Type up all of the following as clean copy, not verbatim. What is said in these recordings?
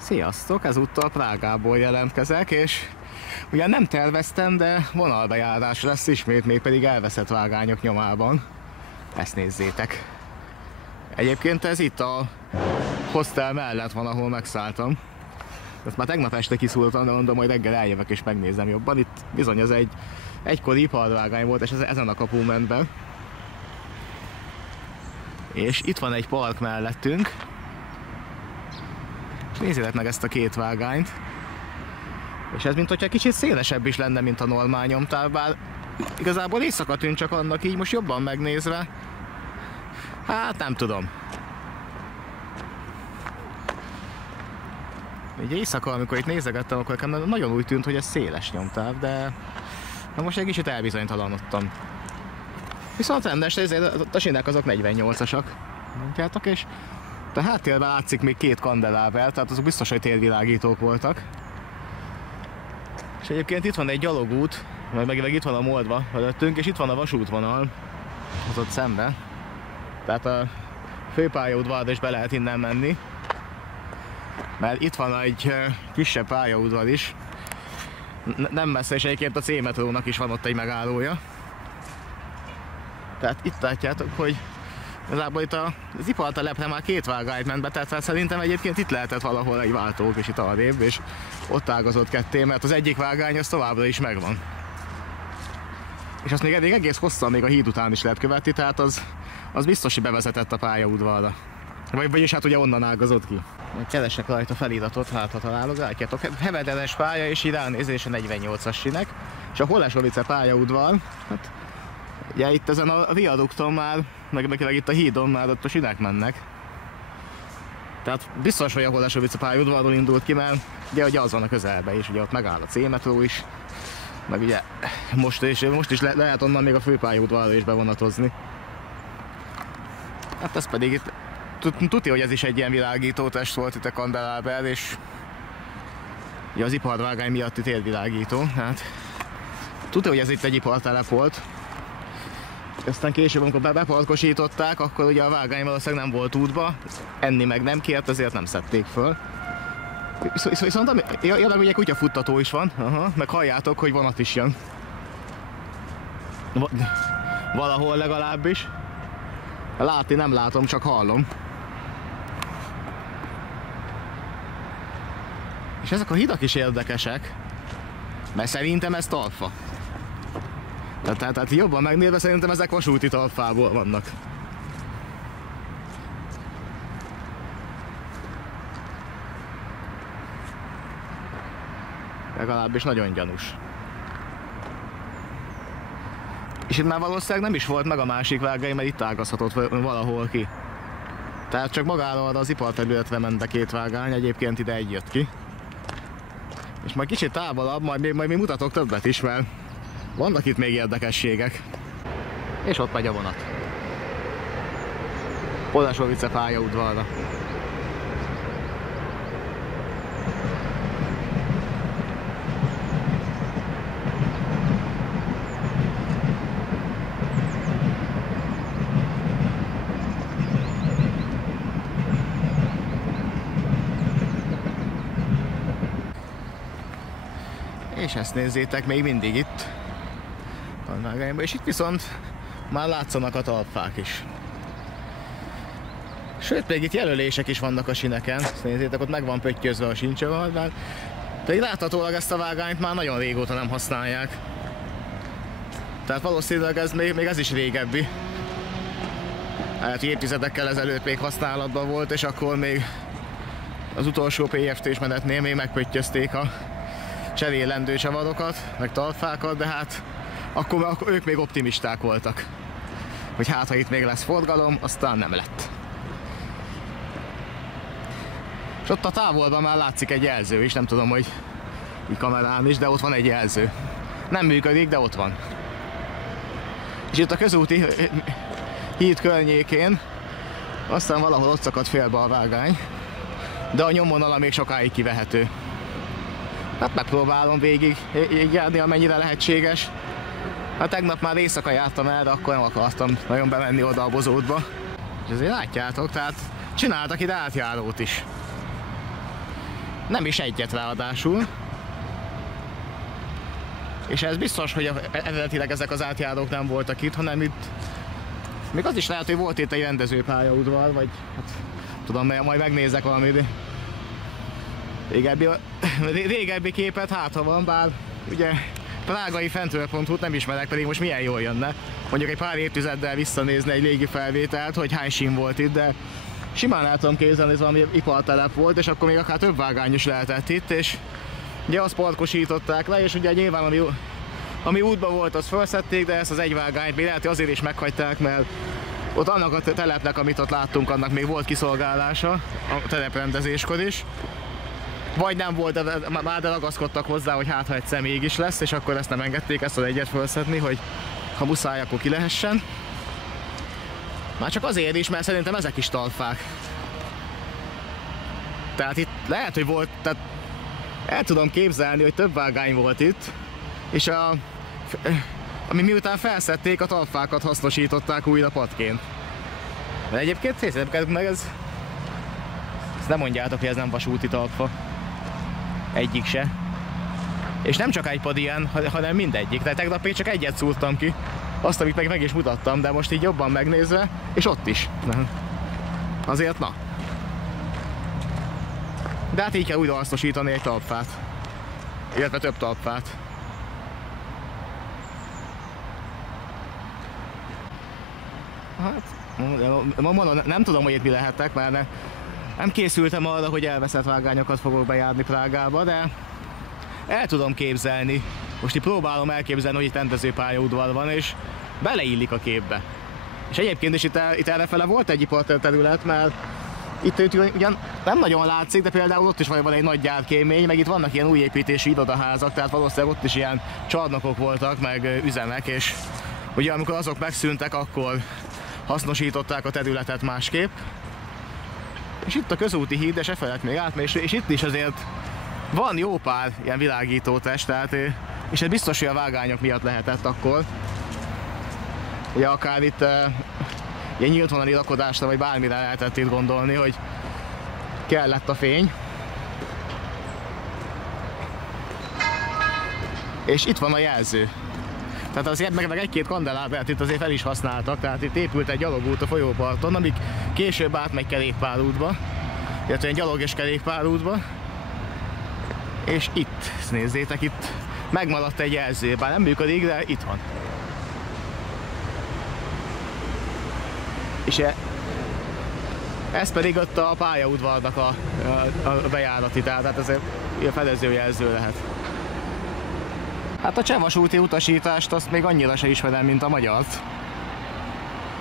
Sziasztok! Ezúttal Prágából jelentkezek, és ugyan nem terveztem, de vonalbejárás lesz ismét, mégpedig elveszett vágányok nyomában. Ezt nézzétek! Egyébként ez itt a hostel mellett van, ahol megszálltam. Ezt már tegnap este kiszúrtam, de mondom, hogy reggel eljövök és megnézem jobban. Itt bizony ez egy egykori iparvágány volt, és ezen a kapun ment be. És itt van egy park mellettünk. Nézzétek meg ezt a két vágányt. És ez mintha kicsit szélesebb is lenne, mint a normál nyomtáv, bár igazából éjszaka tűnt csak annak, így most jobban megnézve. Hát nem tudom. Így éjszaka, amikor itt nézegettem, akkor nekem nagyon úgy tűnt, hogy ez széles nyomtáv, de most egy kicsit elbizonytalanodtam. Viszont rendes, a sinek azok 48-asak. Mondjátok, és a háttérben látszik még két kandeláber, tehát azok biztos, hogy térvilágítók voltak. És egyébként itt van egy gyalogút, meg itt van a Moldva előttünk, és itt van a vasútvonal, az ott szembe. Tehát a főpályaudvarra is be lehet innen menni. Mert itt van egy kisebb pályaudvar is. Nem messze, és egyébként a C-metrónak is van ott egy megállója. Tehát itt látjátok, hogy igazából itt az ipartelepre már két vágányt ment be, tehát szerintem egyébként itt lehetett valahol egy váltók, és itt arrébb, és ott ágazott ketté, mert az egyik vágány az továbbra is megvan. És azt még eddig egész hosszan még a híd után is lehet követni, tehát az biztos, hogy bevezetett a pályaudvarra. Vagyis hát ugye onnan ágazott ki. Keresek rajta feliratot, hát ha találok, látjátok, Hevedenes pálya és így ránézés a 48-as sinek, és a Holesovicé pályaudvar, hát ugye itt ezen a viadukton már, meg itt a hídon már ott a sinek mennek. Tehát biztos, hogy a Holesovicé pályaudvarról indult ki, mert ugye az van a közelben is, ugye ott megáll a C-metró is, meg ugye most is lehet onnan még a főpályaudvarra is bevonatozni. Hát ez pedig itt tudja, hogy ez is egy ilyen világítótest volt itt a kandeláber, és ugye az iparvágány miatti térvilágító, hát tudja, hogy ez itt egy ipartelep volt. Aztán később, amikor beparkosították, akkor ugye a vágány valószínűleg nem volt útba, enni meg nem kért, ezért nem szedték föl. Viszont jelenleg ugye kutyafuttató is van, meg halljátok, hogy vonat is jön. Valahol legalábbis. Látni nem látom, csak hallom. És ezek a hidak is érdekesek, mert szerintem ez talfa. Tehát jobban megnézve szerintem ezek vasúti talfából vannak. Legalábbis nagyon gyanús. És itt már valószínűleg nem is volt meg a másik vágány, mert itt ágazhatott valahol ki. Tehát csak magáról az iparterületre ment be két vágány, egyébként ide egy jött ki. És majd kicsit távolabb, majd még mutatok többet is, mert vannak itt még érdekességek. És ott megy a vonat. Holesovicé pályaudvarra. És ezt nézzétek, még mindig itt a vágányban, és itt viszont már látszanak a talpák is. Sőt, még itt jelölések is vannak a sineken, ezt nézzétek, ott meg van pöttyözve a sincsevarván. Pedig láthatólag ezt a vágányt már nagyon régóta nem használják. Tehát valószínűleg ez még ez is régebbi. Hát évtizedekkel ezelőtt még használatban volt, és akkor még az utolsó PFT-s menetnél még megpöttyözték a cserélendő csavarokat, meg talpákat, de hát akkor ők még optimisták voltak, hogy hát ha itt még lesz forgalom, aztán nem lett. És ott a távolban már látszik egy jelző is, nem tudom, hogy így kamerán is, de ott van egy jelző. Nem működik, de ott van. És itt a közúti híd környékén aztán valahol ott szakadt félbe a vágány, de a nyomvonala még sokáig kivehető. Hát megpróbálom végig járni, amennyire lehetséges. Hát tegnap már éjszaka jártam el, de akkor nem akartam nagyon bemenni oda a bozótba. És azért látjátok, tehát csináltak ide átjárót is. Nem is egyet ráadásul. És ez biztos, hogy eredetileg ezek az átjárók nem voltak itt, hanem itt... Még az is lehet, hogy volt itt egy rendezőpályaudvar, vagy hát tudom, majd megnézek valami régebbi képet, hát ha van, bár ugye prágai fentről.hu-t nem ismerek, pedig most milyen jól jönne. Mondjuk egy pár évtizeddel visszanézni egy légi felvételt, hogy hány sín volt itt, de simán el tudom képzelni, hogy valami ipartelep volt, és akkor még akár több vágány is lehetett itt, és ugye azt parkosították le, és ugye nyilván ami útban volt, azt felszették, de ezt az egy vágányt még lehet, hogy azért is meghagyták, mert ott annak a telepnek, amit ott láttunk, annak még volt kiszolgálása a teleprendezéskor is. Vagy nem volt, de már ragaszkodtak hozzá, hogy hát ha egyszer mégis lesz, és akkor ezt nem engedték, ezt az egyet felszetni, hogy ha muszáj, akkor ki lehessen. Már csak azért is, mert szerintem ezek is talpfák. Tehát itt lehet, hogy volt, tehát el tudom képzelni, hogy több vágány volt itt, és ami miután felszették, a talpfákat hasznosították újra padként. De egyébként nézzétek meg, ezt nem mondjátok, hogy ez nem vasúti talpfa. Egyik se. És nem csak egy pad ilyen, hanem mindegyik. Tehát tegnap én csak egyet szúrtam ki. Azt, amit meg is mutattam, de most így jobban megnézve, és ott is. Azért na. De hát így kell újra hasznosítani egy talpfát. Illetve több talpfát. Hát, mondom, nem tudom, hogy itt mi lehetek, mert nem készültem arra, hogy elveszett vágányokat fogok bejárni Prágába, de el tudom képzelni. Most így próbálom elképzelni, hogy itt rendezőpályaudvar van, és beleillik a képbe. És egyébként is itt errefele volt egy iparterület, mert itt ugyan nem nagyon látszik, de például ott is van egy nagy gyárkémény, meg itt vannak ilyen újépítési irodaházak, tehát valószínűleg ott is ilyen csarnokok voltak, meg üzemek, és ugye amikor azok megszűntek, akkor hasznosították a területet másképp. És itt a közúti híd, és e felett még átmegy, és itt is azért van jó pár ilyen világítótest, tehát, és ez biztos, hogy a vágányok miatt lehetett akkor. Ugye akár itt ilyen nyílt vonali rakodásra, vagy bármire lehetett itt gondolni, hogy kellett a fény. És itt van a jelző. Tehát azért meg egy-két kandelábert itt azért fel is használtak, tehát itt épült egy gyalogút a folyóparton, amik később átmegy kerékpárútba, illetve egy gyalog és kerékpárútba. És itt, nézzétek, itt megmaradt egy jelző, bár nem működik, de itt van. És ez pedig ott a pályaudvarnak a bejárati, tehát ez a fedezőjelző lehet. Hát a csehvasúti utasítást azt még annyira se ismerem, mint a magyart.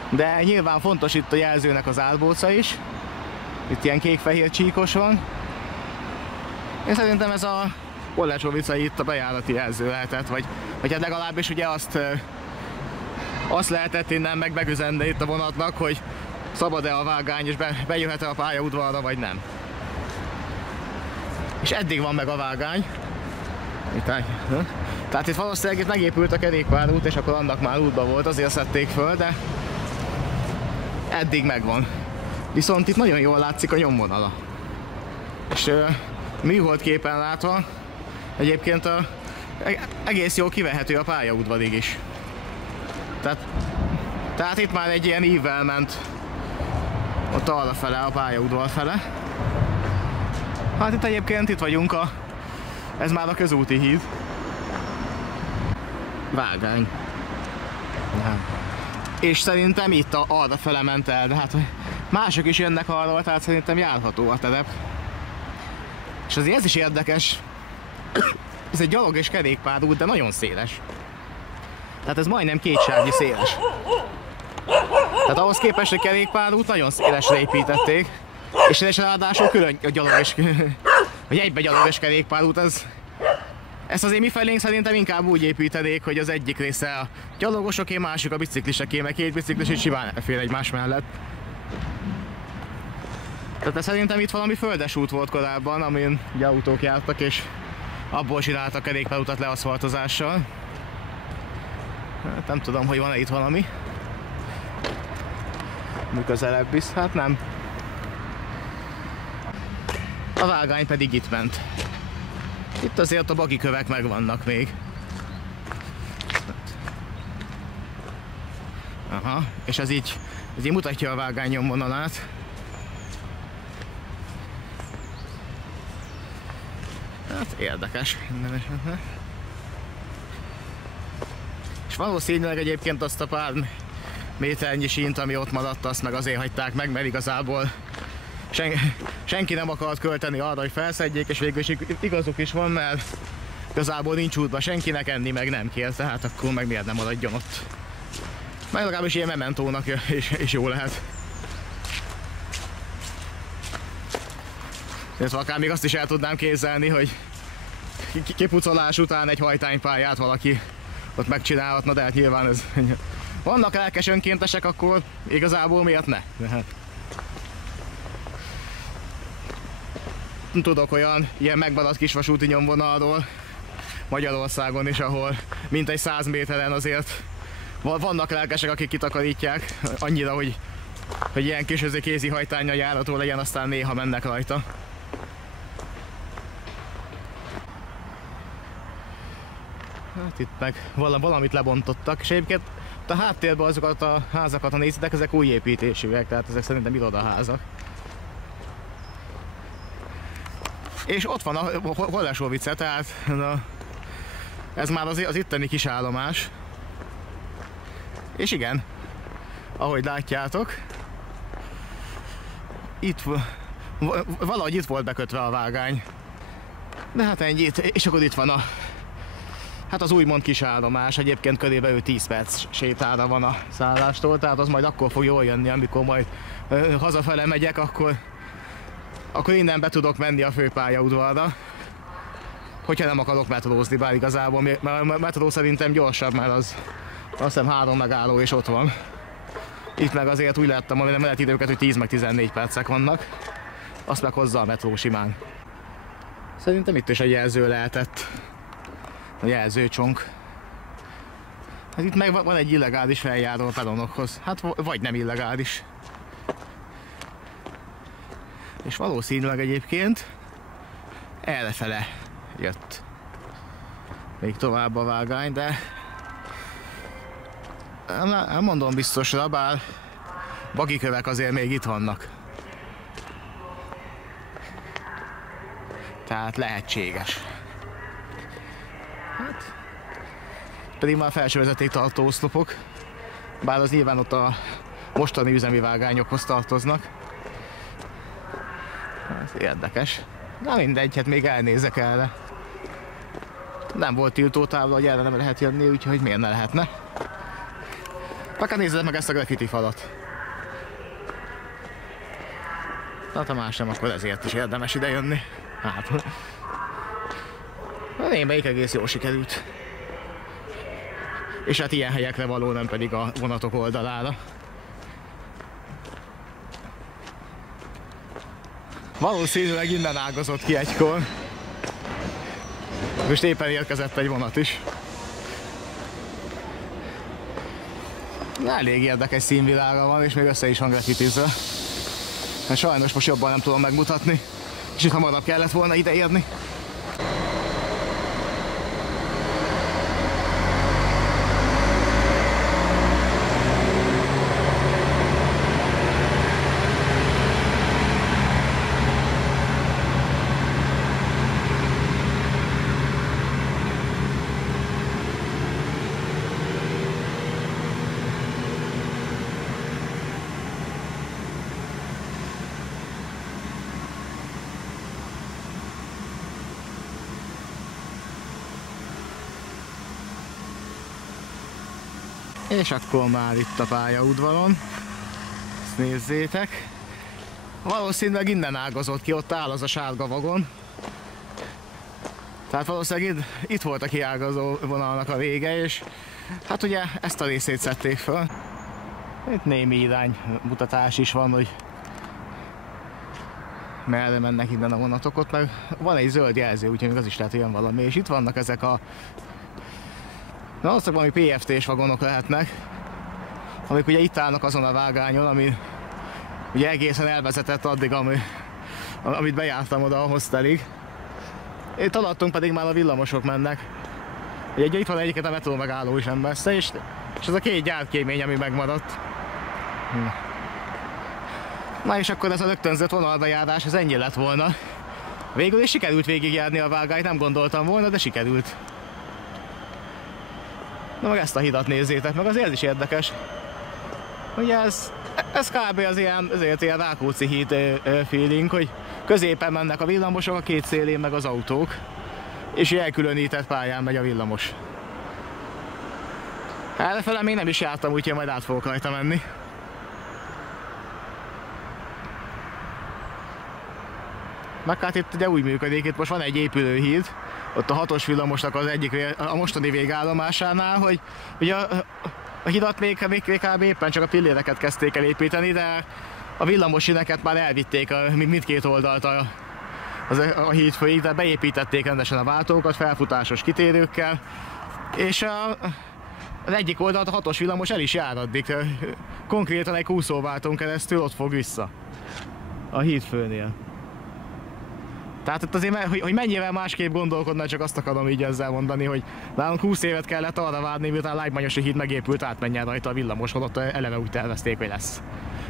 De nyilván fontos itt a jelzőnek az árbóca is. Itt ilyen kék-fehér csíkos van. Én szerintem ez a Olecsovica itt a bejárati jelző lehetett, vagy hát legalábbis ugye azt lehetett innen megüzenni itt a vonatnak, hogy szabad-e a vágány és bejöhet-e a pályaudvarra, vagy nem. És eddig van meg a vágány. Tehát itt valószínűleg itt megépült a kerékpárút, és akkor annak már útban volt, azért szedték föl, de eddig megvan. Viszont itt nagyon jól látszik a nyomvonala. És műholdképen látva egyébként egész jól kivehető a pályaudvarig is. Tehát itt már egy ilyen ívvel ment ott arra fele, a pályaudvar fele. Hát itt egyébként itt vagyunk ez már a közúti híd. Vágány. És szerintem itt arra fele ment el, de hát mások is jönnek arról, tehát szerintem járható a terep. És azért ez is érdekes. Ez egy gyalog és kerékpárút, de nagyon széles. Tehát ez majdnem kétsávnyi széles. Tehát ahhoz képest, hogy kerékpárút nagyon szélesre építették. És ráadásul külön a gyalog és hogy egybe gyalog és kerékpárút, ezt azért mi felénk szerintem inkább úgy építenék, hogy az egyik része a gyalogosoké, másik a bicikliseké, meg két biciklis is simán elfér egymás mellett. Tehát szerintem itt valami földes út volt korábban, amin ugye autók jártak, és abból csináltak kerékpárutat leaszfaltozással. Hát nem tudom, hogy van-e itt valami. Mi közelebb is, hát nem. A vágány pedig itt ment. Itt azért a bagikövek megvannak még. Aha, és ez így mutatja a vágány nyomvonalát. Hát érdekes. És valószínűleg egyébként azt a pár méternyi sínt, ami ott maradt, azt meg azért hagyták meg, mert igazából senki nem akart költeni arra, hogy felszedjék, és végül is igazuk is van, mert igazából nincs útba senkinek, enni meg nem kér, tehát akkor meg miért nem maradjon ott. Meg legalábbis ilyen mementónak is jó lehet. Illetve akár még azt is el tudnám képzelni, hogy kipucolás után egy hajtánypályát valaki ott megcsinálhatna, de hát nyilván ez... Vannak lelkes önkéntesek, akkor igazából miért ne? Tudok ilyen megmaradt kisvasúti nyomvonalról Magyarországon is, ahol mintegy 100 méteren azért vannak lelkesek, akik kitakarítják annyira, hogy ilyen kis kézi hajtánnyal járható legyen, aztán néha mennek rajta. Hát itt meg valamit lebontottak, és egyébként a háttérben azokat a házakat, ha nézitek, ezek új építésűek, tehát ezek szerintem irodaházak. És ott van a Holesovicz, tehát ez már az itteni kisállomás. És igen, ahogy látjátok, valahogy itt volt bekötve a vágány. De hát ennyit, és akkor itt van az úgymond kisállomás, egyébként körülbelül 10 perc sétára van a szállástól, tehát az majd akkor fog jól jönni, amikor majd hazafele megyek, akkor innen be tudok menni a főpályaudvarra, hogyha nem akarok metrózni, bár igazából a metró szerintem gyorsabb, mert azt hiszem 3 megálló és ott van. Itt meg azért úgy láttam, hogy a menetidőket, hogy 10 meg 14 percek vannak, azt meg hozza a metró simán. Szerintem itt is egy jelző lehetett. A jelzőcsonk. Hát itt meg van egy illegális feljáró a peronokhoz. Hát vagy nem illegális. És valószínűleg egyébként errefele jött még tovább a vágány, de nem mondom biztosra, bár bagikövek azért még itt vannak. Tehát lehetséges. Hát, pedig már felső vezetéktartó oszlopok, bár az nyilván ott a mostani üzemi vágányokhoz tartoznak. Ez érdekes. Na mindegy, hát még elnézek erre. Nem volt tiltótábla, hogy erre nem lehet jönni, úgyhogy miért ne lehetne. Akár nézzed meg ezt a graffiti falat. Hát ha más nem, akkor ezért is érdemes ide jönni. Hát... A némelyik egész jól sikerült. És hát ilyen helyekre való, nem pedig a vonatok oldalára. Valószínűleg innen ágazott ki egykor. Most éppen érkezett egy vonat is. Elég érdekes színvilága van, és még össze is van graffitizve. Sajnos most jobban nem tudom megmutatni. Kicsit hamarabb kellett volna ide érni. És akkor már itt a pályaudvaron, ezt nézzétek. Valószínűleg innen ágazott ki, ott áll az a sárga vagon. Tehát valószínűleg itt volt a kiágazó vonalnak a vége, és hát ugye ezt a részét szedték föl. Itt némi iránymutatás is van, hogy merre mennek innen a vonatok, ott meg van egy zöld jelző, úgyhogy az is lehet, hogy jön valami. És itt vannak ezek a... Na, azok valami PFT-s vagonok lehetnek, amik ugye itt állnak azon a vágányon, ami ugye egészen elvezetett addig, amit bejártam oda a hostelig. Itt alattunk pedig már a villamosok mennek. Ugye itt van egyiket a metró megálló is nem messze, és ez a két gyárkémény, ami megmaradt. Na és akkor ez a rögtönzött vonalbejárás, ez ennyi lett volna. Végül is sikerült végigjárni a vágányt, nem gondoltam volna, de sikerült. Na meg ezt a hidat nézzétek meg, azért is érdekes. Ugye ez kb. Azért ilyen Rákóczi híd feeling, hogy középen mennek a villamosok, a két szélén meg az autók. És elkülönített pályán megy a villamos. Errefele még nem is jártam, úgyhogy majd át fogok rajta menni. Meg hát itt ugye úgy működik, itt most van egy épülőhíd, ott a 6-os villamosnak az egyik, a mostani végállomásánál, hogy ugye a hidat még kb. Éppen csak a pilléreket kezdték el építeni, de a villamosíneket már elvitték mindkét oldalt a híd folyik, de beépítették rendesen a váltókat, felfutásos kitérőkkel, és az egyik oldalt a 6-os villamos el is jár addig, konkrétan egy úszóváltón keresztül ott fog vissza a hídfőnél. Tehát itt azért, hogy mennyivel másképp gondolkodna, csak azt akarom így ezzel mondani, hogy nálunk 20 évet kellett arra várni, miután a Lágymányosi híd megépült, átmenjen rajta a villamos, ott eleve úgy tervezték, hogy lesz.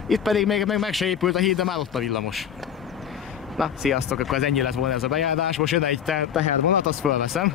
Itt pedig még meg se épült a híd, de már ott a villamos. Na, sziasztok, akkor ez ennyi lett volna ez a bejárás, most jön egy tehervonat, azt fölveszem.